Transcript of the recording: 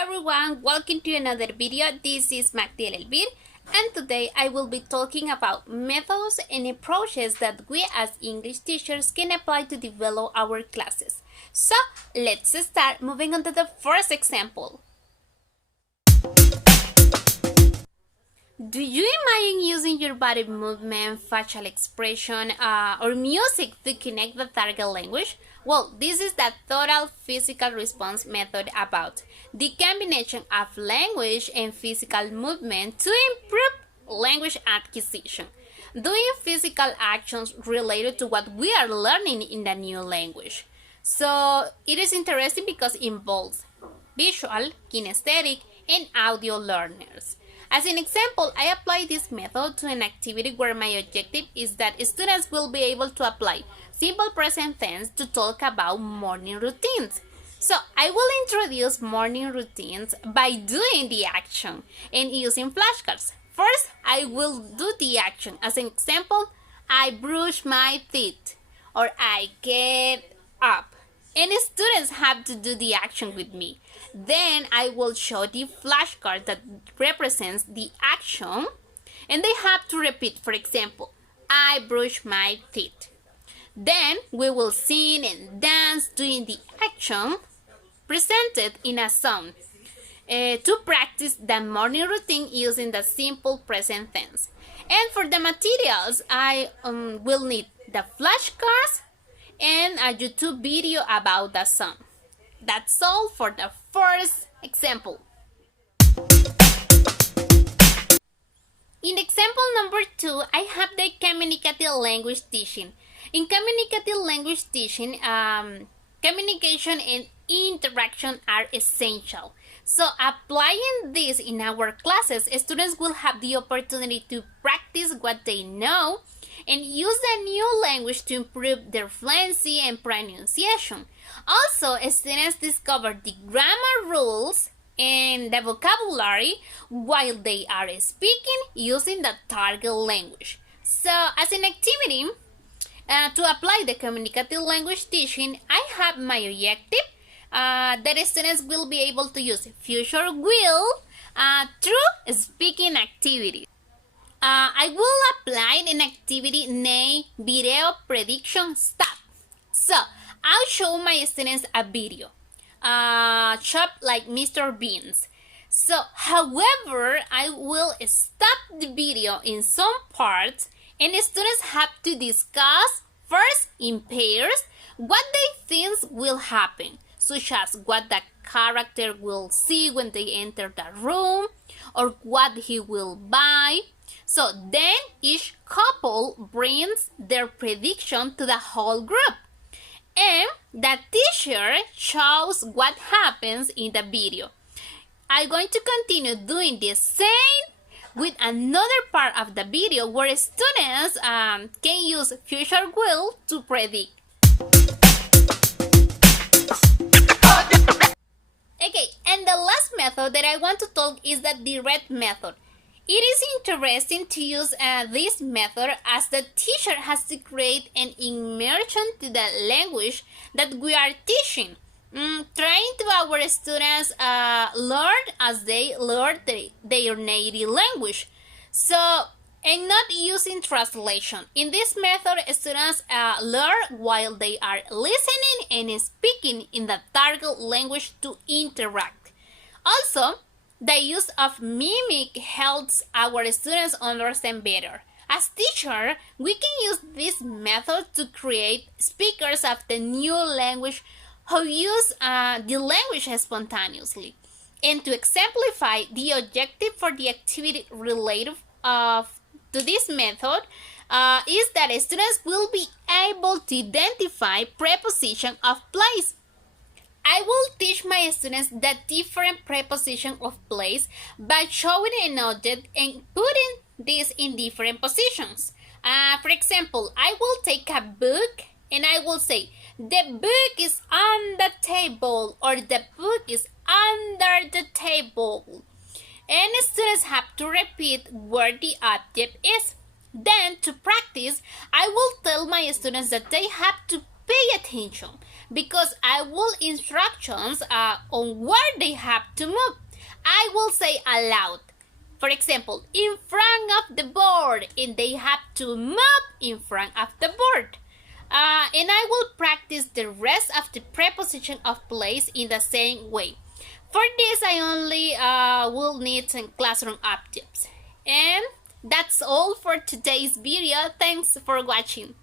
everyone, welcome to another video. This is Magdiel Elvir, and today I will be talking about methods and approaches that we as English teachers can apply to develop our classes. So let's start moving on to the first example. Do you imagine using your body movement, facial expression, or music to connect the target language? Well, this is the total physical response method about the combination of language and physical movement to improve language acquisition, doing physical actions related to what we are learning in the new language. So it is interesting because it involves visual, kinesthetic, and audio learners. As an example, I apply this method to an activity where my objective is that students will be able to apply simple present tense to talk about morning routines. So I will introduce morning routines by doing the action and using flashcards. First, I will do the action. As an example, I brush my teeth or I get up. And students have to do the action with me. Then I will show the flashcard that represents the action and they have to repeat. For example, I brush my teeth. Then we will sing and dance doing the action presented in a song to practice the morning routine using the simple present tense. And for the materials, I will need the flashcards and a YouTube video about the song. That's all for the first example. In example number 2, I have the communicative language teaching. In communicative language teaching, communication and interaction are essential. So applying this in our classes, students will have the opportunity to practice what they know and use the new language to improve their fluency and pronunciation. Also, students discover the grammar rules and the vocabulary while they are speaking using the target language. So, as an activity, to apply the communicative language teaching, I have my objective that students will be able to use future will through speaking activities. I will apply an activity named Video Prediction Stop. So, I'll show my students a video, shop like Mr. Beans. So, however, I will stop the video in some parts and students have to discuss first in pairs what they think will happen, such as what the character will see when they enter the room or what he will buy. So then each couple brings their prediction to the whole group. And the teacher shows what happens in the video. I'm going to continue doing the same with another part of the video where students can use future will to predict. Okay, and the last method that I want to talk is the direct method. It is interesting to use this method as the teacher has to create an immersion to the language that we are teaching, trying to our students learn as they learn their native language. So, and not using translation. In this method, students learn while they are listening and speaking in the target language to interact. Also, the use of mimic helps our students understand better. As teacher, we can use this method to create speakers of the new language who use the language spontaneously. And to exemplify the objective for the activity related to this method is that students will be able to identify preposition of place. I will teach my students the different preposition of place by showing an object and putting this in different positions. For example, I will take a book and I will say, the book is on the table or the book is under the table. And students have to repeat where the object is. Then, to practice, I will tell my students that they have to pay attention because I will instructions on where they have to move. I will say aloud. For example, in front of the board, and they have to move in front of the board. And I will practice the rest of the preposition of place in the same way. For this, I only will need some classroom objects. And that's all for today's video. Thanks for watching.